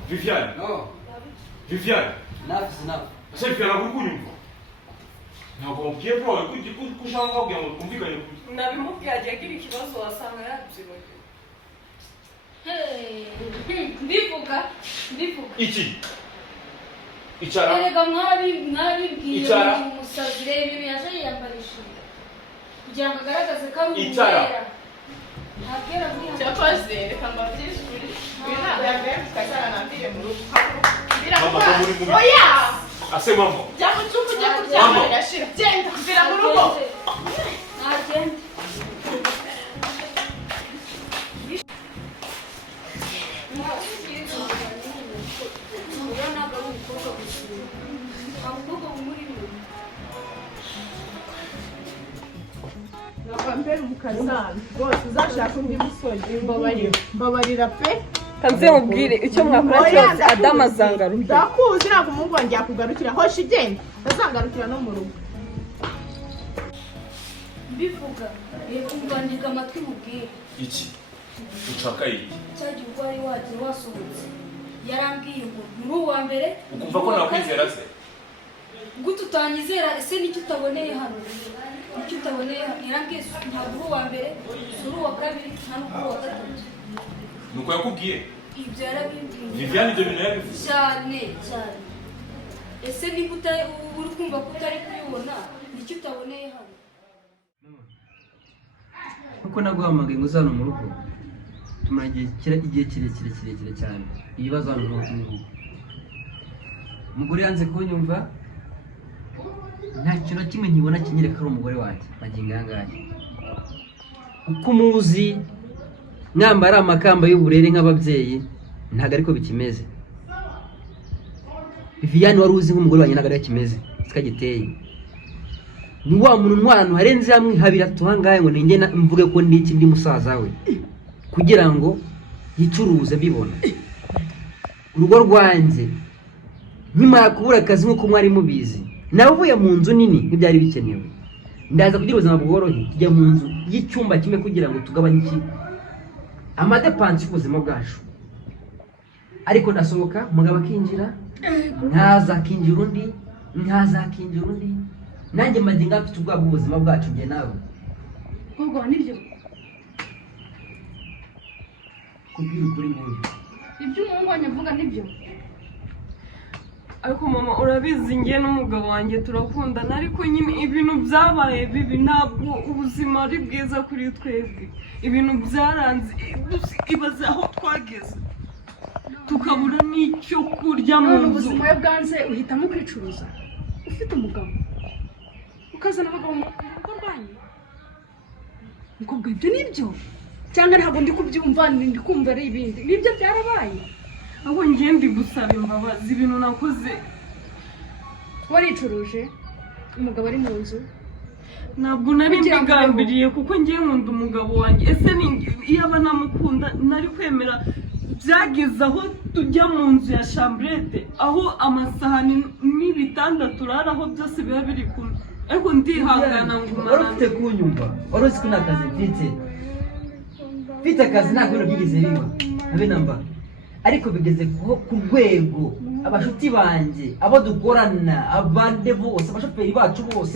Viviane. No. Viviane. Navuze. Ase Viviane akuri kunyumva. Ntabwo wabwiye bro kushaka kugira ngo twumvikane. Nabimubwiye agiye agira ikibazo wasanga yabyibagiwe. Bivuga. Iki. Icara. Erega mwabibwiye Icara. umusazi reba ibintu yaje yiyambarishije. Kugira ngo agaragaze ko ari Icara. umwera. Ntabwera muri Cyakoze reka mbabwize ukuri. Uyu ntabwo yavuye ku kazana nambire mu rugo. Mama ko muri mu. Oya! Ase mama. Jya mu cyumba ujya kuryama rigashira. Genda mvira mu rugo. Nagende. Mbere umukazana rwose uzashaka undi musore mbabarira pe Kanze mubwire icyo mwakora cyose Adam azangaruka. ndakuzi ntabwo umuhungu wanjye yakugarukira hoshi igenda azangarukira no mu rugo. Bivuga. Umvandika amatwi mubwire. Iki. Ushaka iki. Cyagiye ubwo wari wagiye wasohotse. Yarambwiye ngo muri uwa mbere. Ukumva ko nakwizera se? Gute utanyizera ese nicyo utaboneye hano? Nicyo utaboneye hano? Yarambwiye ntabwo uri uwa mbere, uri uwa kabiri, nta n'uko uri uwa gatatu. Nuko yakubwiye? Ibyo yarabimbwiye. Viviane ibyo bintu yabivuze? Cyane. Ese niba uri kumva ko utari kubibona, nicyo utaboneye hano? Kuko naguhamagaye ngo uzane mu rugo. Tumara igihe kirekire cyane. Ibibazo hano mu rugo. Umugore yanze kunyumva. Nta kintu na kimwe nkibona kinyereka ari umugore wanjye. Magingo yangahe. Uko muzi mwambara amakamba y'uburere nk'ababyeyi ntago ariko bikimeze. Viviane wari uzi nk'umugore wanjye ntago ariko kimeze. Sikagiteye. Ni wa muntu ntwara harenze hamwe habira tuhangaye ngo ninge mvuge ko ndi iki ndi musaza we kugira ngo yicuruze bibona. Urugo rwanjye nyuma kubura akazi nko mwari mubizi navuye mu nzu nini ntibyari bikenewe ndaza kugira ubuzima bworohe tujya mu nzu y'icyumba kimwe kugira ngo tugabanye iki amadepansi y'ubuzima bwacu. Ariko ndasohoka umugabo akinjira nkazakinjira undi nanjye magingo afite ubwabo ubuzima bwacu nge nawe. Ubwo nibyo. Kubwira ukuri nk'uyu. Ibyo umuhungu wanjye avuga nibyo. Ariko mama urabizi ngiye n'umugabo wanjye turakundana ariko nyine ibintu byabaye bibi ntabwo ubuzima ari bwiza kuri twebwe. Ibintu byaranze ibaze aho twageze tukabura n'icyo kurya mu nzu. Ubuzima bwe bwanze uhitamo kwicuruza ufite umugabo ukazana abagabo mu rugo rwanyu. Mukobwa ibyo nibyo cyangwa ntabwo ndi kubyumva ndi kumva ari ibindi nibyo byarabaye. Aho ngiye ndi gusaba imbabazi ibintu nakoze. Waricuruje umugabo ari mu nzu. Ntabwo nari mbigambiriye kuko ngiye nkunda umugabo wanjye. Ese iyo aba namukunda nari kwemera byageze aho tujya mu nzu ya chambrette aho amasahani n'ibitanda turaraho byose biba biri kumwe. Ariko ndihangana ngumana. Wari ufite kunyumva wari uzi ko nta kazi mfite akazi ntabwo ibintu byigeze biba habe namba. Ariko bigeze ku rwego abashuti banjye abo dukorana abande bose abashoferi bacu bose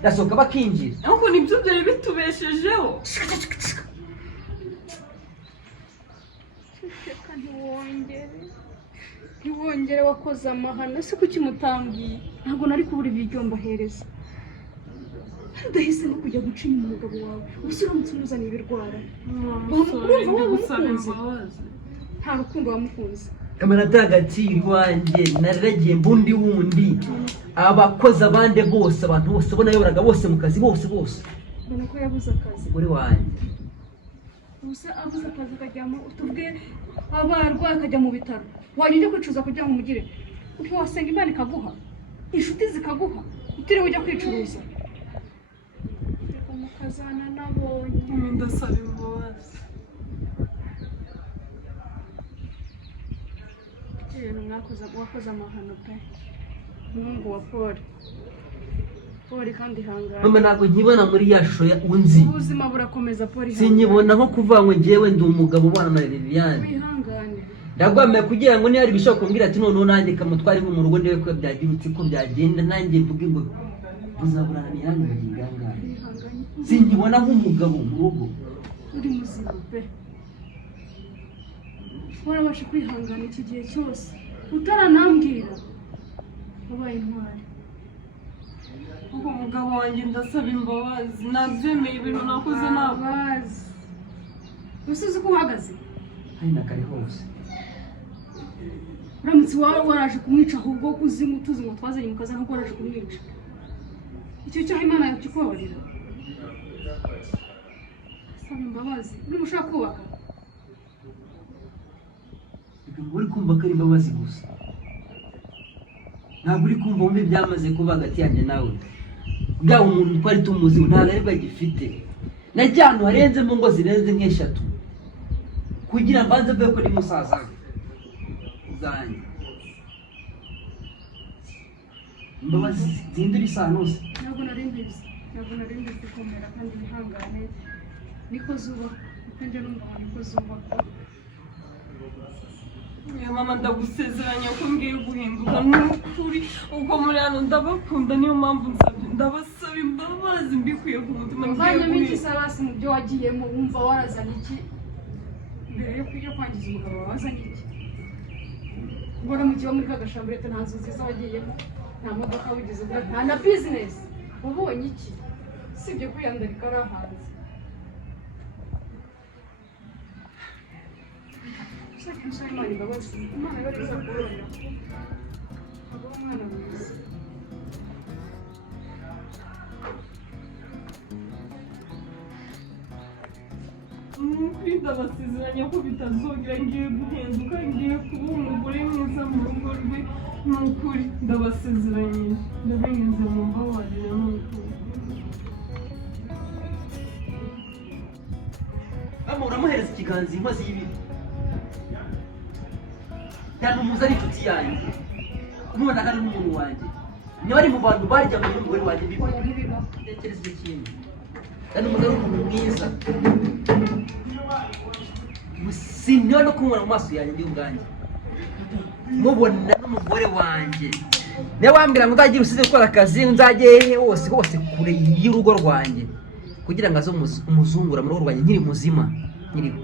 ndasohoka bakinjira ariko nibyo byari bitubeshejeho. ntiwongere wakoze amahano se kuki mutambwiye ntabwo nari kubura ibiryo mbahereza udahisemo kujya guca inyuma umugabo wawe ubuse uramutse umuzaniye ibirwara urumva wamukunze nta rukundo wamukunze kamarata agaciro iwanjye nariragiye mbundi wundi abakozi abande bose abantu bose ubona yoboraga bose mu kazi bose mbona ko yabuze akazi uri wanjye ubuse abuze akazi akajyamo tuvuge abarwayi akajya mu bitaro wajya kwicuza kugira ngo umugire ntiwasenga Imana ikaguha inshuti zikaguha utiriwe ujya kwicuruza mukazana nabonye Ndasaba imbabazi. wakoze amahano pe umuhungu wa Paul kandi hangana mama ntabwo nkibona muri ya shusho ya unzi ubuzima burakomeza Paul sinyibona nko kuvuga ngo njyewe ndi umugabo ubana na Viviane wihangane ndagwamye kugira ngo niyari bishaka kumbwira ati noneho nanjye kamutwari mu rugo ndewe ko byagirutse ko byagenda nanjye mvuge ngo uzaburana nirange bagingangana sinyibona nk'umugabo mu rugo uri muzima pe warabasha kwihangana iki gihe cyose utaranambwira wabaye intwari Ubwo umugabo wanjye ndasaba imbabazi nabyemeye ibintu nakoze nabazi usize uko uhagaze hari na kare hose uramutse waraje kumwica ahubwo uzimu tuzi ngo twazanye mu kazi ahubwo waraje kumwica icyo cyaha Imana yakikubabarira saba imbabazi urimo ushaka kubaka uri kumva ko ari imbabazi gusa ntabwo uri kumva wumve byamaze kuba hagati yanjye nawe bwa umuntu twari tumuzi nta rero bagifite najya ahantu harenzemo ngo zirenze nk'eshatu kugira mbanze mve ko ni musaza zanjye imbabazi zihindura isanose ntabwo nari mbizi gukomera kandi wihangane niko zubaka kuko njye numva niko zubaka mama ndagusezeranya ko ngiye guhinduka n'ukuri uko muri hano ndabakunda niyo mpamvu ndabasaba imbabazi mbikuye ku mutima uvanyemo iki sarasi mu byo wagiyemo wumva warazanye iki mbere yo kwangiza umugabo wawe wazanye iki ubona mu kiba muri kagashamburete nta nzu nziza wagiyemo nta modoka wigeze ugura nta na bizinesi wabonye iki usibye kwiyandarika ari hanze Imana imbabazi Imana yabariza kubona abo umwana mwiza ndabasezeranya ko bitazongera ngiye guhinduka ngiye kuba umugore mwiza mu rugo rwe ni ukuri ndabasezeranyije ndabinyuze mu mbabarire ni ukuri uramuhereza ikiganza inkozi y'ibibi yanumuza ari inshuti yanjye kumubona ko ari n'umuntu wanjye niba ari mu bantu barya mu n'umugore wanjye biba tekereza ikintu kandi umugore ari umuntu mwiza sindiho no kumubona mu maso yanjye ndi ubwanjye mubona n'umugore wanjye niba wambwira ngo uzagire usize gukora akazi nzajye hose kure y'urugo rwanjye kugira ngo aze umuzungura muri urugo rwanjye nkiri muzima nkiriho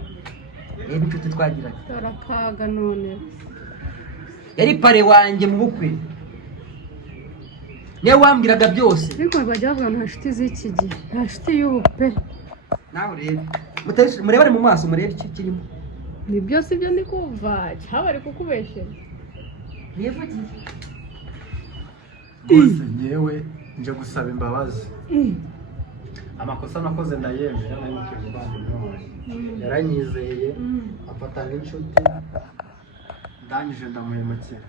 reba inshuti twagiraga turakaga none yari pare wanjye mu bukwe niyo wambwiraga byose ariko bajya bavuga nta nshuti z'iki gihe nta nshuti y'ubu pe nawe rero murebane mu maso murebe icyo kirimo ni byose ibyo ndi kumva cyaba ari kukubeshyera ntiyavugiye rwose ngewe nje gusaba imbabazi amakosa nakoze ndayemera nari mukiri umuvandimwe wawe yaranyizeye afata nk'inshuti ndangije ndamuhemukira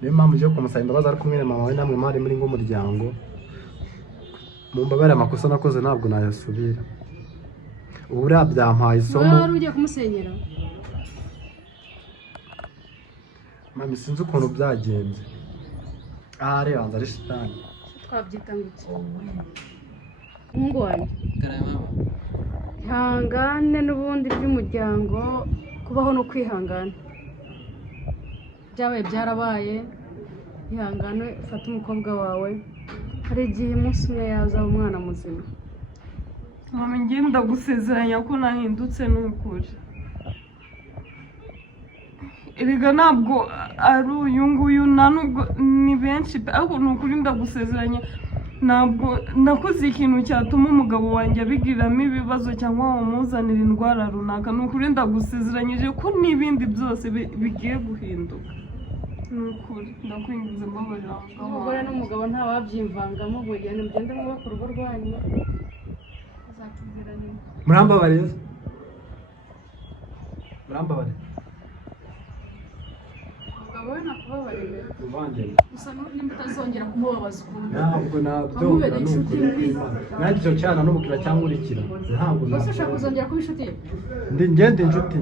niyo mpamvu uje kumusaba imbabazi ari kumwe na mama we namwe mwari muri nk'umuryango mumbabare amakosa nakoze ntabwo nayasubira ubu buriya byampaye isomo wari ugiye kumusenyera mami sinzi ukuntu byagenze ahari hanze ari shitani twabyita ngo iki umuhungu wanjye ihangane n'ubundi by'umuryango kubaho no kwihangana byabaye byarabaye, ihangane ufate umukobwa wawe, hari igihe umunsi umwe yazaba umwana muzima. mama ngiye ndagusezeranya ko nahindutse n'ukuri. Erega ntabwo ari uyu nguyu, nta nubwo ni benshi pe, ariko ni ukuri ndagusezeranya ntabwo nakoze ikintu cyatuma umugabo wanjye abigiriramo ibibazo cyangwa wamuzanira indwara runaka. Ni ukuri ndagusezeranyije ko n'ibindi byose bigiye guhinduka. Ni ukuri ndakwinginze mbabarira. Umugore n'umugabo ntawabyimvangamo, buriya mugende muba ku rugo rwanyu, azatubwira nyuma. Murambabarira. Murambabarira. Umugabo we nakubabarire. Uvangene. Gusa nimba utazongera kumubabaza ukuntu. Ntabwo nabyongera nanjye icyo cyana n'ubukira cyangwa urikira ntabwo Gusa ushaka kuzongera kuba inshuti ye? ngende inshuti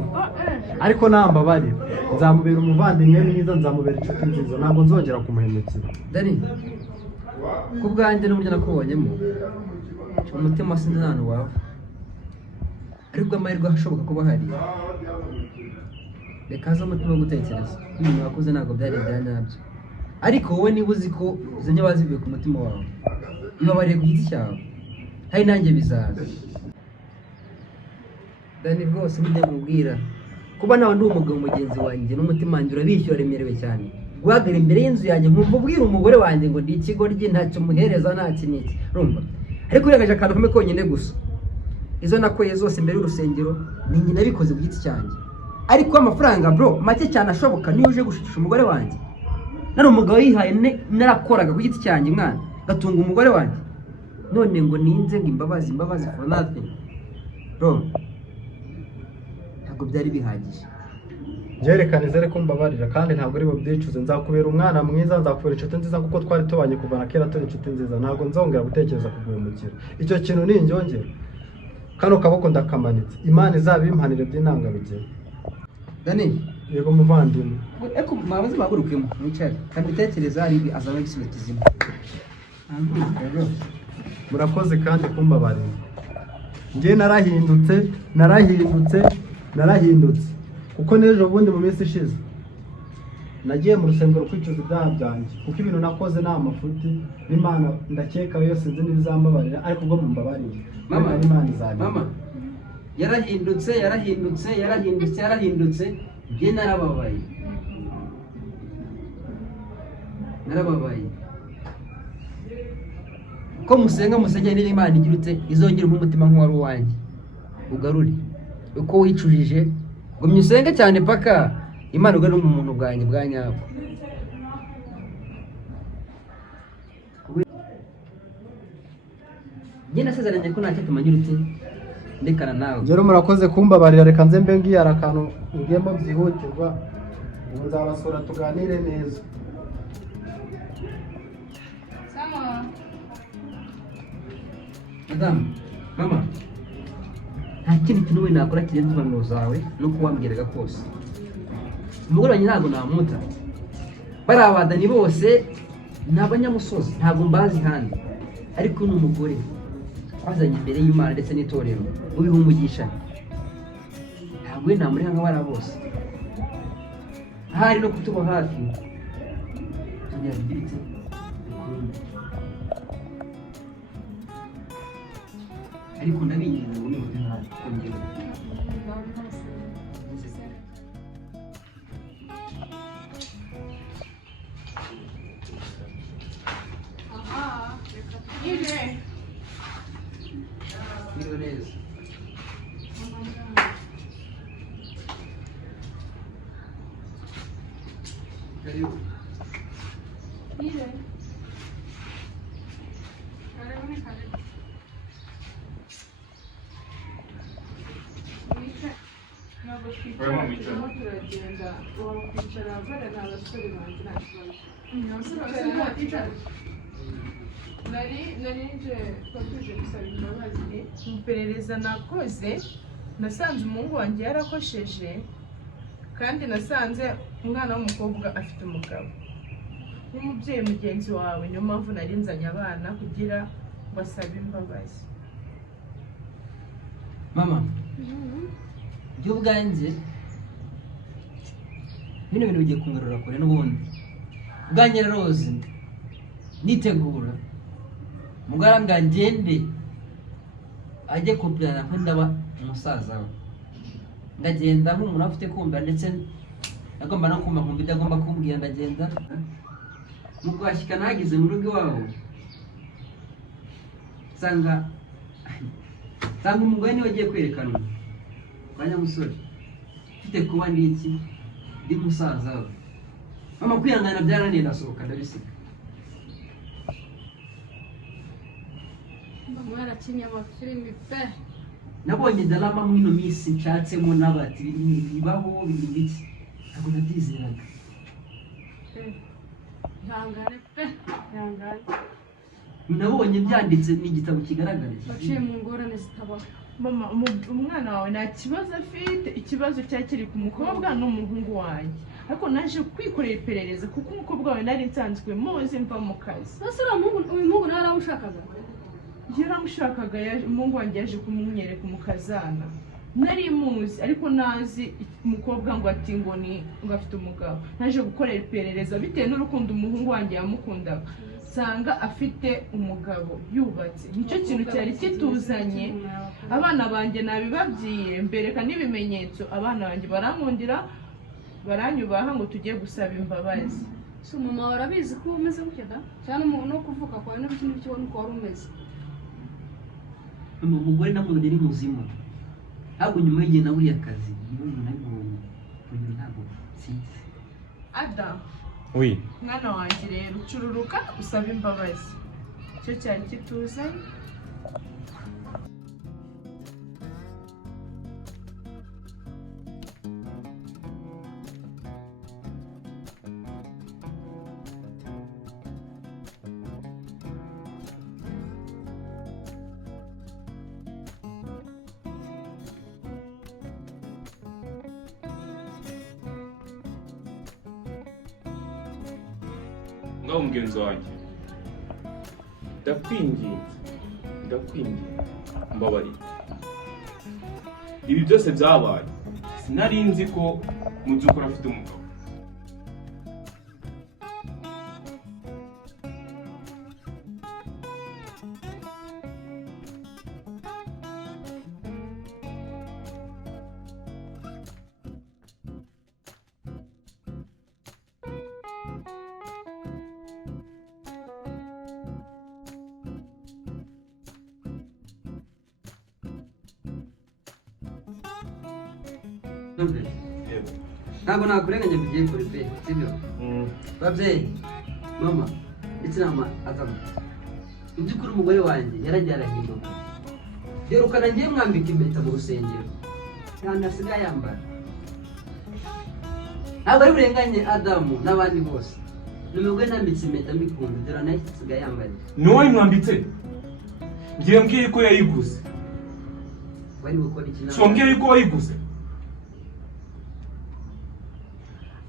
ariko nambabarira nzamubera umuvandimwe mwiza, nzamubera inshuti nziza, ntabwo nzongera kumuhemukira. Dani, ku bwanjye n'uburyo nakubonyemo umutima sinzi n'ahantu wawe, ariko amahirwe ashoboka kuba hari, reka haze umutima wo gutekereza ibintu wakoze ntabwo byari ibya nyabyo, ariko wowe niba uzi ko izo nyabyo zivuye ku mutima wawe, ibabariye ku giti cyawe, hari nanjye bizaza. Dani rwose nibyo nkubwira, kuba nawe ndi umugabo mugenzi wanjye n'umutima wanjye urabishyura remerewe cyane, guhagarara imbere y'inzu yanjye nkumva ubwira umugore wanjye ngo ndi ikigoryi ntacyo muhereza nta kiniki, urumva? Ariko uregaje akantu kamwe konyine gusa, izo nakoye zose imbere y'urusengero ni njye nabikoze ku giti cyanjye, ariko amafaranga bro make cyane ashoboka niyo uje gushikisha umugore wanjye. Nari umugabo yihaye narakoraga ku giti cyanjye mwana, gatunga umugore wanjye, none ngo ninze ngo imbabazi for nothing bro, ntabwo byari bihagije. Byerekane zere ko mbabarira kandi ntabwo ari bubyicuze, nzakubera umwana mwiza, nzakubera inshuti nziza kuko twari tubanye kuva na kera turi inshuti nziza, ntabwo nzongera gutekereza kuguhemukira. Icyo kintu ni injyongera, kano kaboko ndakamanitse, Imana izabimpanire by'intangarugero. Dani, yego muvandimwe. Eko mabazi bagurukemo mwicare kandi bitekereza ari azaba igisubizo kizima. Murakoze kandi kumbabarira. Njye narahindutse kuko n'ejo bundi mu minsi ishize nagiye mu rusengero kwicuza ibyaha byanjye kuko ibintu nakoze nta mafuti, n'Imana ndakeka yose nzi n'ibizambabarira, ariko ubwo mumbabarire Imana izabimpa. Mama yarahindutse njye narababaye ko musengera n'Imana igira ute izongera umutima nk'uwari uwanjye, ugarure uko wicujije, ngo musenge cyane paka Imana ugarure mu muntu bwanjye bwa nyabwo. Njye nasezeranye ko ntacyo tumangira ute ndekana nawe. Rero murakoze kumbabarira, reka nze mbe ngiye akantu ngemo byihutirwa, ubu nzabasura tuganire neza. Madamu, mama, nta kindi kintu we nakora kirenze impanuro zawe no kuwambwiraga kose. Umugore wanjye ntabwo namuta, bariya badani bose ni abanyamusozi, ntabwo mbazi handi, ariko ni umugore twazanye imbere y'Imana ndetse n'itorero mu bihumugisha, ntabwo we namuriha nka bariya bose, ahari no kutuba hafi tunyabigiritse ariko ndabinginze ngo niba ntabwo kongera. Miriwe neza. Karibu. nari nje tuje gusaba imbabazi mu iperereza nakoze, nasanze umuhungu wanjye yarakosheje kandi nasanze umwana w'umukobwa afite umugabo n'umubyeyi mugenzi wawe, niyo mpamvu nari nzanye abana kugira ngo asabe imbabazi. Mama, byo bwanjye bino bintu bigiye kungarura kure n'ubundi bwanjye rose nitegura mugaranga ngende ajye kubyana ko ndaba umusaza we ndagenda nk'umuntu afite kumva ndetse agomba no kumva nkumva ibyo agomba kumbwira ndagenda mu kuhashyika nahageze mu rugo iwabo nsanga umugore niwe agiye kwerekanwa kwa Nyamusore mfite kuba ndi iki ndi musaza we mama kwihangana byarananiye ndasohoka ndabisiga mwarakinnye amafilimi pe nabonye drama mwino minsi nshatsemo n'abati bibaho bindi iki ntabwo nabyizeraga ihangane pe ihangane nabonye byanditse n'igitabo kigaragara waciye mu ngorane zitabaho mama umwana wawe nta kibazo afite, ikibazo cyari kiri ku mukobwa n'umuhungu wanjye, ariko naje kwikorera iperereza kuko umukobwa wawe nari nsanzwe muzi mva mu kazi. ese uyu muhungu nawe aramushakaga? Yaramushakaga, umuhungu wanjye yaje kumwereka umukazana, nari muzi ariko nazi umukobwa ngo ati ngo afite umugabo. Naje gukorera iperereza bitewe n'urukundo umuhungu wanjye yamukundaga, sanga afite umugabo yubatse. Nicyo kintu cyari kituzanye. Abana banjye nabibabwiye mbereka n'ibimenyetso, abana banjye barankundira baranyubaha ngo tugiye gusaba imbabazi. So mama warabizi ko umeze gutya da? Cyane umuntu no kuvuka kwawe n'ibindi by'ubona ko wari umeze. Umugore namubonye ari muzima, ahubwo nyuma y'igihe naburiye akazi nibwo nabibonye ntabwo sinzi. Ada, oui, mwana wanjye rero ucururuka usaba imbabazi, icyo cyari kituzanye. ngaho mugenzi wanjye, ndakwinginze mbabarira. Ibi byose byabaye, sinari nzi ko mu by'ukuri afite umugabo. Ntabwo nakurenganya kugiye kuri pe, sibyo? Babyeyi, mama, ndetse na mama Adamu. Mu by'ukuri umugore wanjye yaragiye arahinduka. Yerukana ngiye mwambika impeta mu rusengero. Ntabwo asigaye yambara. Ntabwo ari burenganye Adamu n'abandi bose. Ni umugore nambitse impeta mbikunda, dore nayo asigaye yambara. Ni wowe mwambitse? Ngiye mbwiye ko yayiguze. Wari gukora iki nawe? So mbwiye ko wayiguze.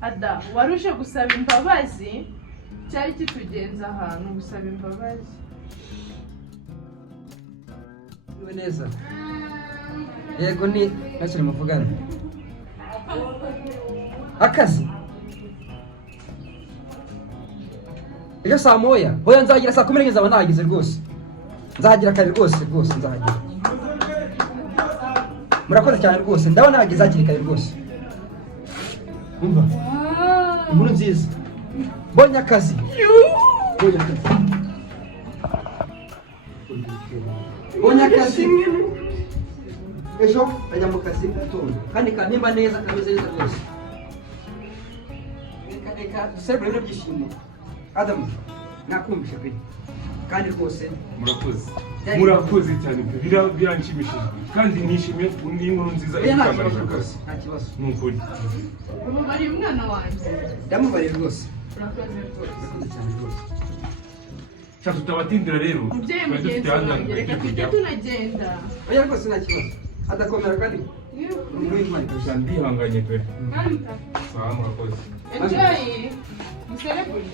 Ada, waruje gusaba imbabazi, cyari kitugenza ahantu gusaba imbabazi. Niwe neza. Yego ni nakiri muvugana. Akazi. Ejo saa moya, hoya nzagira saa 10 nzaba nahagize rwose. Nzahagira kare rwose nzahagira. Murakoze cyane rwose, ndabona nahagize hakiri kare rwose. Umva. Inkuru nziza. Bonye akazi. Bonye akazi. Ejo ajya mu kazi gatondo. Kandi kanimba neza kameze neza rwose. Reka dusebe ibintu byishimo. Adamu, nakumvishe pe. Kandi rwose murakoze cyane pe, biranshimishije kandi nishimiye kundi inkuru nziza itangaje rwose. Nta kibazo. Nukuri. Umubari umwana wanjye. Ndamubariye rwose. Urakoze rwose. Urakoze cyane rwose. Cyangwa tutabatindira rero. Mubyeyi mugenzi wanjye, reka tujye tunagenda. Oya rwose nta kibazo. Adakomera kandi. Ndihanganye pe. Kandi Sawa, murakoze. enjoy. Muserebure.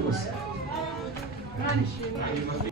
Rwose. Nishimye.